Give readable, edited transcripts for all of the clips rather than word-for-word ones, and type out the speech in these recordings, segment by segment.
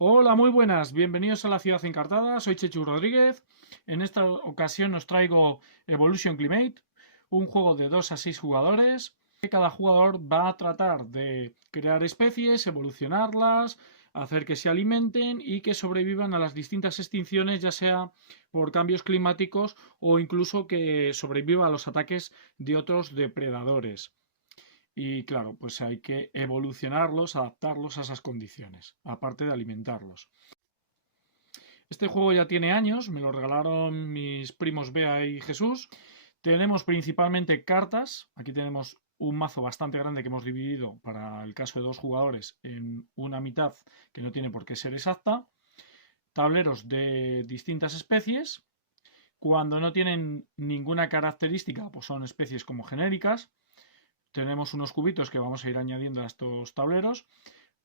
Hola, muy buenas, bienvenidos a la Ciudad Encartada, soy Chechu Rodríguez. En esta ocasión os traigo Evolution Climate, un juego de 2 a 6 jugadores. Cada jugador va a tratar de crear especies, evolucionarlas, hacer que se alimenten y que sobrevivan a las distintas extinciones, ya sea por cambios climáticos o incluso que sobreviva a los ataques de otros depredadores. Y claro, pues hay que evolucionarlos, adaptarlos a esas condiciones, aparte de alimentarlos. Este juego ya tiene años, me lo regalaron mis primos Bea y Jesús. Tenemos principalmente cartas, aquí tenemos un mazo bastante grande que hemos dividido para el caso de 2 jugadores en una mitad que no tiene por qué ser exacta. Tableros de distintas especies. Cuando no tienen ninguna característica, pues son especies como genéricas. Tenemos unos cubitos que vamos a ir añadiendo a estos tableros,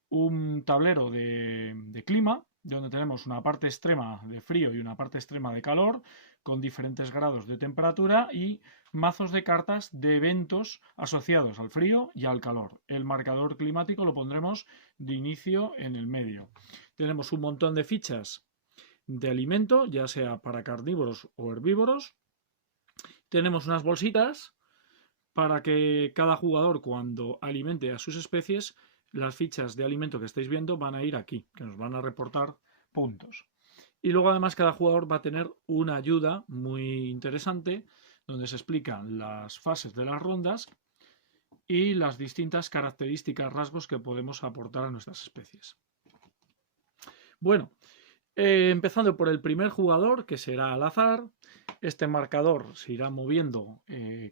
un tablero de clima, donde tenemos una parte extrema de frío y una parte extrema de calor, con diferentes grados de temperatura y mazos de cartas de eventos asociados al frío y al calor. El marcador climático lo pondremos de inicio en el medio. Tenemos un montón de fichas de alimento, ya sea para carnívoros o herbívoros. Tenemos unas bolsitas para que cada jugador, cuando alimente a sus especies, las fichas de alimento que estáis viendo van a ir aquí, que nos van a reportar puntos. Y luego además cada jugador va a tener una ayuda muy interesante donde se explican las fases de las rondas y las distintas características, rasgos que podemos aportar a nuestras especies. Bueno, empezando por el primer jugador, que será al azar. Este marcador se irá moviendo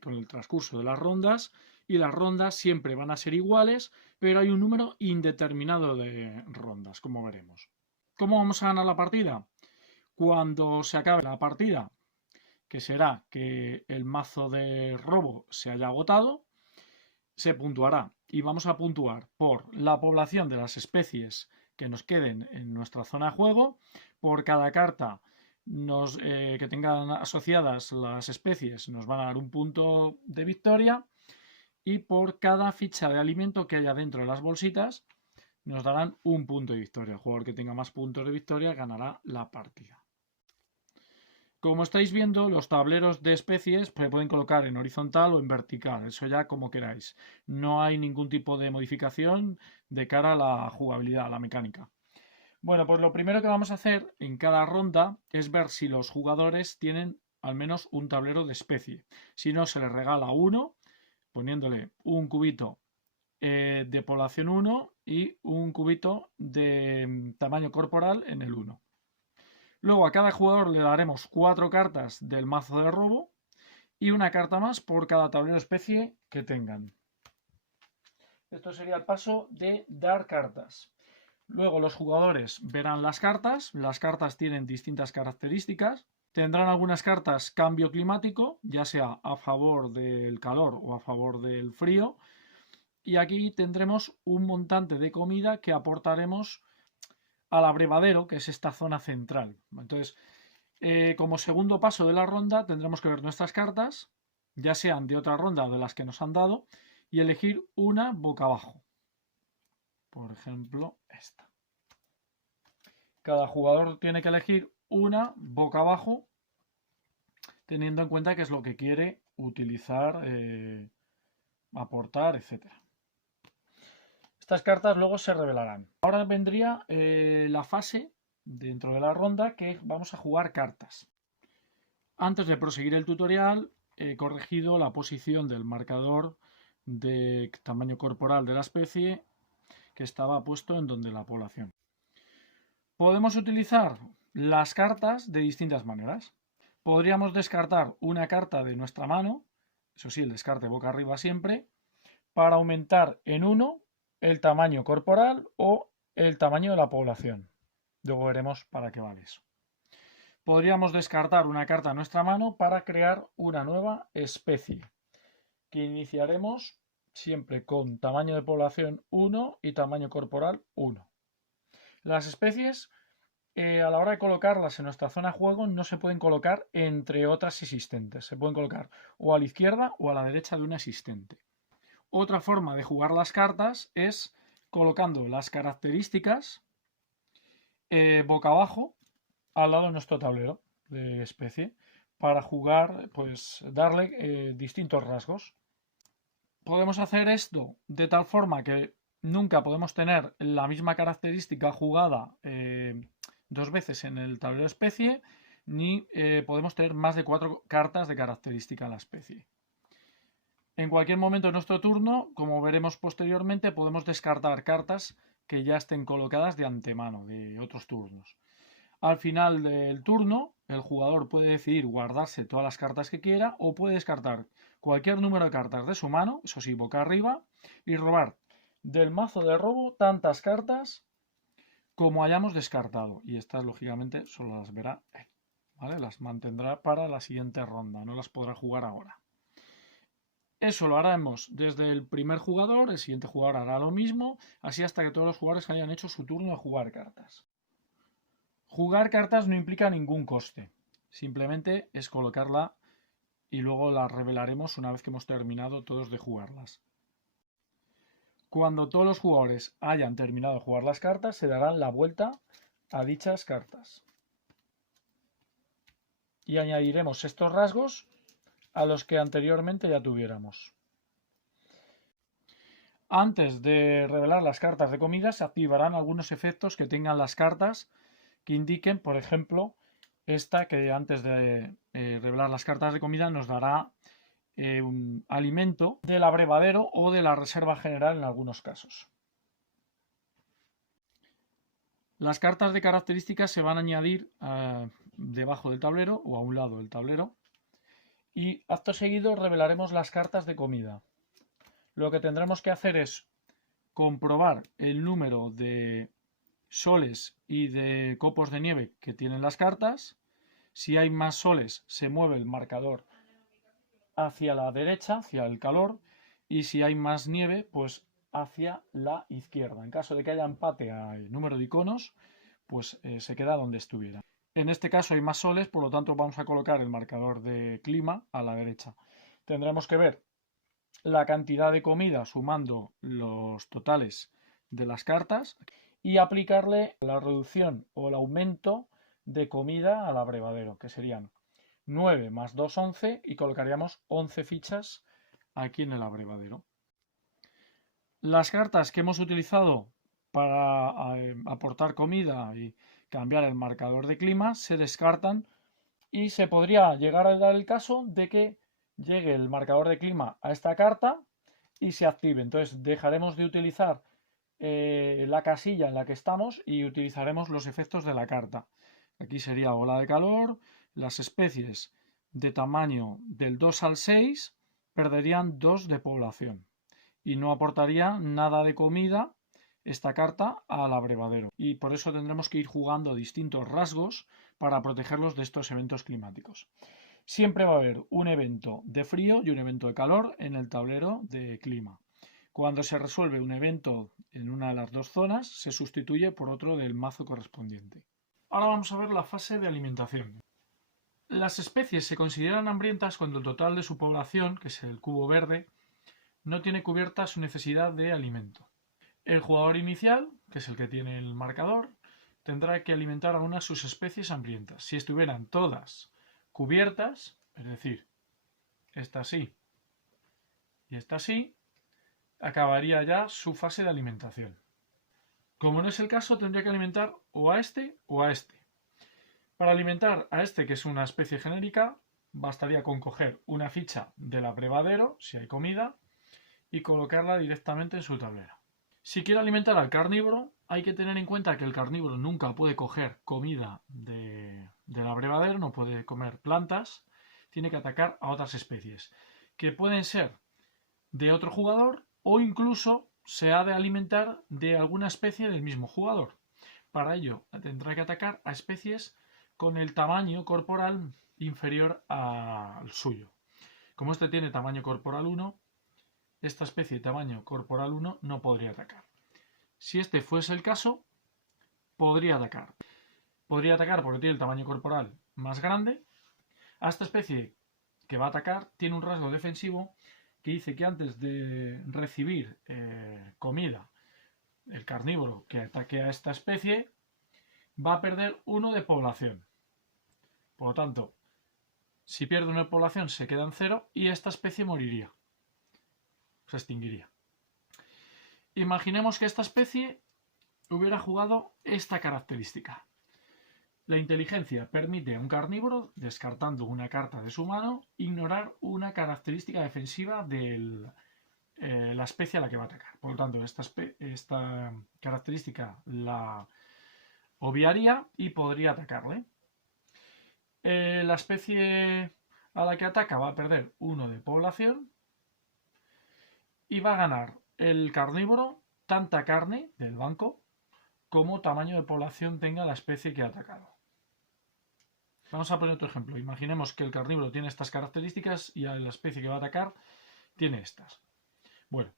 con el transcurso de las rondas y las rondas siempre van a ser iguales, pero hay un número indeterminado de rondas, como veremos. ¿Cómo vamos a ganar la partida? Cuando se acabe la partida, que será que el mazo de robo se haya agotado, se puntuará y vamos a puntuar por la población de las especies que nos queden en nuestra zona de juego, por cada carta que tengan asociadas las especies nos van a dar un punto de victoria y por cada ficha de alimento que haya dentro de las bolsitas nos darán un punto de victoria. El jugador que tenga más puntos de victoria ganará la partida. Como estáis viendo, los tableros de especies se pueden colocar en horizontal o en vertical, eso ya como queráis. No hay ningún tipo de modificación de cara a la jugabilidad, a la mecánica. Bueno, pues lo primero que vamos a hacer en cada ronda es ver si los jugadores tienen al menos un tablero de especie. Si no, se les regala uno, poniéndole un cubito de población 1 y un cubito de tamaño corporal en el 1. Luego a cada jugador le daremos 4 cartas del mazo de robo y una carta más por cada tablero especie que tengan. Esto sería el paso de dar cartas. Luego los jugadores verán las cartas tienen distintas características, tendrán algunas cartas cambio climático, ya sea a favor del calor o a favor del frío, y aquí tendremos un montante de comida que aportaremos al abrevadero, que es esta zona central. Entonces, como segundo paso de la ronda tendremos que ver nuestras cartas, ya sean de otra ronda o de las que nos han dado, y elegir una boca abajo. Por ejemplo, esta. Cada jugador tiene que elegir una boca abajo, teniendo en cuenta qué es lo que quiere utilizar, aportar, etc. Estas cartas luego se revelarán. Ahora vendría la fase dentro de la ronda que vamos a jugar cartas. Antes de proseguir el tutorial, he corregido la posición del marcador de tamaño corporal de la especie que estaba puesto en donde la población. Podemos utilizar las cartas de distintas maneras. Podríamos descartar una carta de nuestra mano, eso sí, el descarte boca arriba siempre, para aumentar en 1 el tamaño corporal o el tamaño de la población. Luego veremos para qué vale eso. Podríamos descartar una carta a nuestra mano para crear una nueva especie, que iniciaremos siempre con tamaño de población 1 y tamaño corporal 1. Las especies, a la hora de colocarlas en nuestra zona de juego, no se pueden colocar entre otras existentes. Se pueden colocar o a la izquierda o a la derecha de una existente. Otra forma de jugar las cartas es colocando las características boca abajo al lado de nuestro tablero de especie para jugar, pues darle distintos rasgos. Podemos hacer esto de tal forma que nunca podemos tener la misma característica jugada dos veces en el tablero especie, ni podemos tener más de 4 cartas de característica en la especie. En cualquier momento de nuestro turno, como veremos posteriormente, podemos descartar cartas que ya estén colocadas de antemano, de otros turnos. Al final del turno, el jugador puede decidir guardarse todas las cartas que quiera o puede descartar cualquier número de cartas de su mano, eso sí, boca arriba, y robar del mazo de robo tantas cartas como hayamos descartado. Y estas, lógicamente, solo las verá él, ¿vale? Las mantendrá para la siguiente ronda, no las podrá jugar ahora. Eso lo haremos desde el primer jugador, el siguiente jugador hará lo mismo, así hasta que todos los jugadores hayan hecho su turno de jugar cartas. Jugar cartas no implica ningún coste, simplemente es colocarla y luego las revelaremos una vez que hemos terminado todos de jugarlas. Cuando todos los jugadores hayan terminado de jugar las cartas, se darán la vuelta a dichas cartas. Y añadiremos estos rasgos a los que anteriormente ya tuviéramos. Antes de revelar las cartas de comida, se activarán algunos efectos que tengan las cartas que indiquen, por ejemplo, esta que antes de revelar las cartas de comida nos dará un alimento del abrevadero o de la reserva general en algunos casos. Las cartas de características se van a añadir debajo del tablero o a un lado del tablero y acto seguido revelaremos las cartas de comida. Lo que tendremos que hacer es comprobar el número de soles y de copos de nieve que tienen las cartas. Si hay más soles, se mueve el marcador hacia la derecha, hacia el calor, y si hay más nieve, pues hacia la izquierda. En caso de que haya empate al número de iconos, pues se queda donde estuviera. En este caso hay más soles, por lo tanto vamos a colocar el marcador de clima a la derecha. Tendremos que ver la cantidad de comida sumando los totales de las cartas y aplicarle la reducción o el aumento de comida al abrevadero, que serían 9 más 2, 11, y colocaríamos 11 fichas aquí en el abrevadero. Las cartas que hemos utilizado para aportar comida y cambiar el marcador de clima se descartan y se podría llegar a dar el caso de que llegue el marcador de clima a esta carta y se active. Entonces dejaremos de utilizar la casilla en la que estamos y utilizaremos los efectos de la carta. Aquí sería ola de calor, las especies de tamaño del 2 al 6 perderían 2 de población y no aportaría nada de comida esta carta al abrevadero. Y por eso tendremos que ir jugando distintos rasgos para protegerlos de estos eventos climáticos. Siempre va a haber un evento de frío y un evento de calor en el tablero de clima. Cuando se resuelve un evento en una de las dos zonas, se sustituye por otro del mazo correspondiente. Ahora vamos a ver la fase de alimentación. Las especies se consideran hambrientas cuando el total de su población, que es el cubo verde, no tiene cubierta su necesidad de alimento. El jugador inicial, que es el que tiene el marcador, tendrá que alimentar a una de sus especies hambrientas. Si estuvieran todas cubiertas, es decir, esta sí y esta sí, acabaría ya su fase de alimentación. Como no es el caso, tendría que alimentar o a este o a este. Para alimentar a este, que es una especie genérica, bastaría con coger una ficha del abrevadero, si hay comida, y colocarla directamente en su tablero. Si quiere alimentar al carnívoro, hay que tener en cuenta que el carnívoro nunca puede coger comida del abrevadero, no puede comer plantas, tiene que atacar a otras especies, que pueden ser de otro jugador o incluso se ha de alimentar de alguna especie del mismo jugador. Para ello tendrá que atacar a especies con el tamaño corporal inferior al suyo. Como este tiene tamaño corporal 1, esta especie de tamaño corporal 1 no podría atacar. Si este fuese el caso, podría atacar. Podría atacar porque tiene el tamaño corporal más grande. A esta especie que va a atacar tiene un rasgo defensivo que dice que antes de recibir comida, el carnívoro que ataque a esta especie va a perder 1 de población. Por lo tanto, si pierde 1 de población se queda en 0 y esta especie moriría. Se extinguiría. Imaginemos que esta especie hubiera jugado esta característica. La inteligencia permite a un carnívoro, descartando una carta de su mano, ignorar una característica defensiva de la especie a la que va a atacar. Por lo tanto, esta característica la obviaría y podría atacarle. La especie a la que ataca va a perder 1 de población y va a ganar el carnívoro tanta carne del banco como tamaño de población tenga la especie que ha atacado. Vamos a poner otro ejemplo. Imaginemos que el carnívoro tiene estas características y la especie que va a atacar tiene estas. Bueno,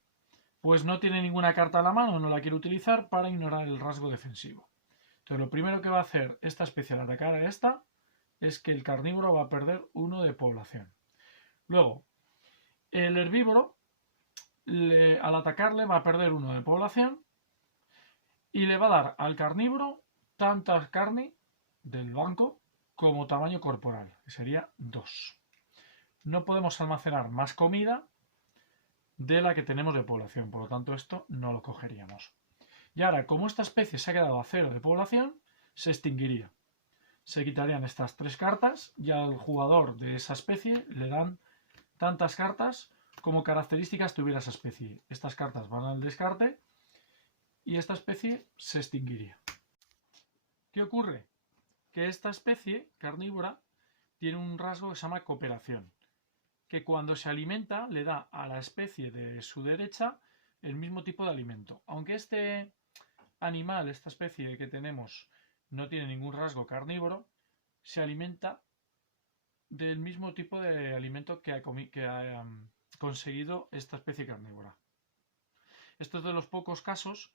pues no tiene ninguna carta a la mano, no la quiere utilizar para ignorar el rasgo defensivo. Entonces lo primero que va a hacer esta especie al atacar a esta es que el carnívoro va a perder 1 de población. Luego, el herbívoro al atacarle va a perder 1 de población y le va a dar al carnívoro tanta carne del banco como tamaño corporal, que sería 2. No podemos almacenar más comida de la que tenemos de población, por lo tanto esto no lo cogeríamos. Y ahora, como esta especie se ha quedado a 0 de población, se extinguiría. Se quitarían estas 3 cartas y al jugador de esa especie le dan tantas cartas como características tuviera esa especie. Estas cartas van al descarte y esta especie se extinguiría. ¿Qué ocurre? Que esta especie carnívora tiene un rasgo que se llama cooperación, que cuando se alimenta le da a la especie de su derecha el mismo tipo de alimento. Aunque este animal, esta especie que tenemos, no tiene ningún rasgo carnívoro, se alimenta del mismo tipo de alimento que ha conseguido esta especie carnívora. Esto es de los pocos casos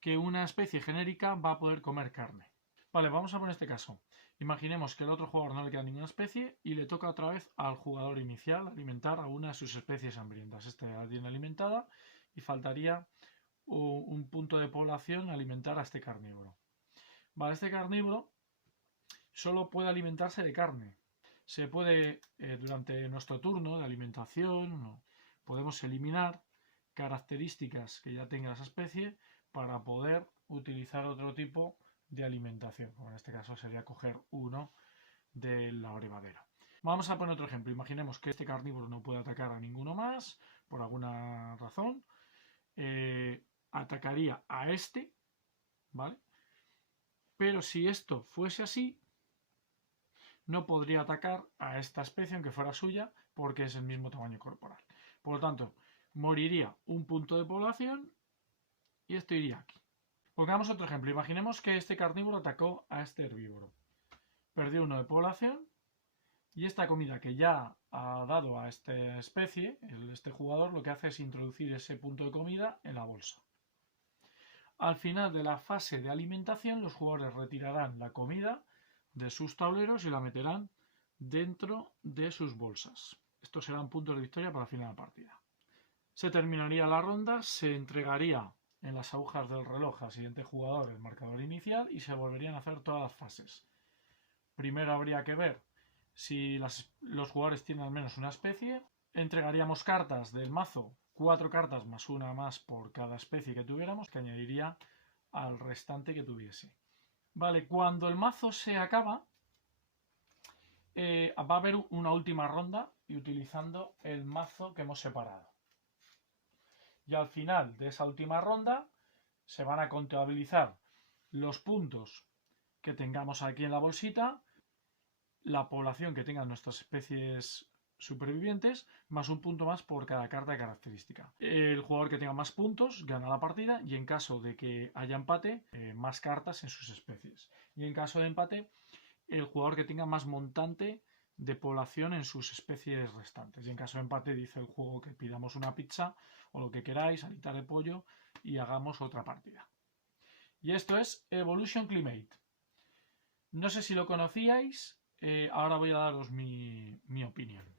que una especie genérica va a poder comer carne. Vale, vamos a poner este caso. Imaginemos que el otro jugador no le queda ninguna especie y le toca otra vez al jugador inicial alimentar a una de sus especies hambrientas. Esta ya la tiene alimentada y faltaría un punto de población alimentar a este carnívoro. Vale, este carnívoro solo puede alimentarse de carne. Se puede, durante nuestro turno de alimentación, podemos eliminar características que ya tenga esa especie para poder utilizar otro tipo de alimentación, como en este caso sería coger uno del abrevadero. Vamos a poner otro ejemplo. Imaginemos que este carnívoro no puede atacar a ninguno más por alguna razón. Atacaría a este, ¿vale? Pero si esto fuese así, no podría atacar a esta especie aunque fuera suya porque es el mismo tamaño corporal. Por lo tanto, moriría un punto de población y esto iría aquí. Pongamos otro ejemplo. Imaginemos que este carnívoro atacó a este herbívoro. Perdió 1 de población y esta comida que ya ha dado a esta especie, este jugador lo que hace es introducir ese punto de comida en la bolsa. Al final de la fase de alimentación, los jugadores retirarán la comida de sus tableros y la meterán dentro de sus bolsas. Estos serán puntos de victoria para el final de la partida. Se terminaría la ronda, se entregaría en las agujas del reloj al siguiente jugador el marcador inicial y se volverían a hacer todas las fases. Primero habría que ver si los jugadores tienen al menos una especie. Entregaríamos cartas del mazo, 4 cartas más una más por cada especie que tuviéramos, que añadiría al restante que tuviese. Vale, cuando el mazo se acaba, va a haber una última ronda y utilizando el mazo que hemos separado. Y al final de esa última ronda se van a contabilizar los puntos que tengamos aquí en la bolsita, la población que tengan nuestras especies supervivientes, más un punto más por cada carta de característica. El jugador que tenga más puntos gana la partida y en caso de que haya empate, más cartas en sus especies. Y en caso de empate, el jugador que tenga más montante de población en sus especies restantes. Y en caso de empate dice el juego que pidamos una pizza o lo que queráis, alitas de pollo y hagamos otra partida. Y esto es Evolution Climate. No sé si lo conocíais, ahora voy a daros mi opinión.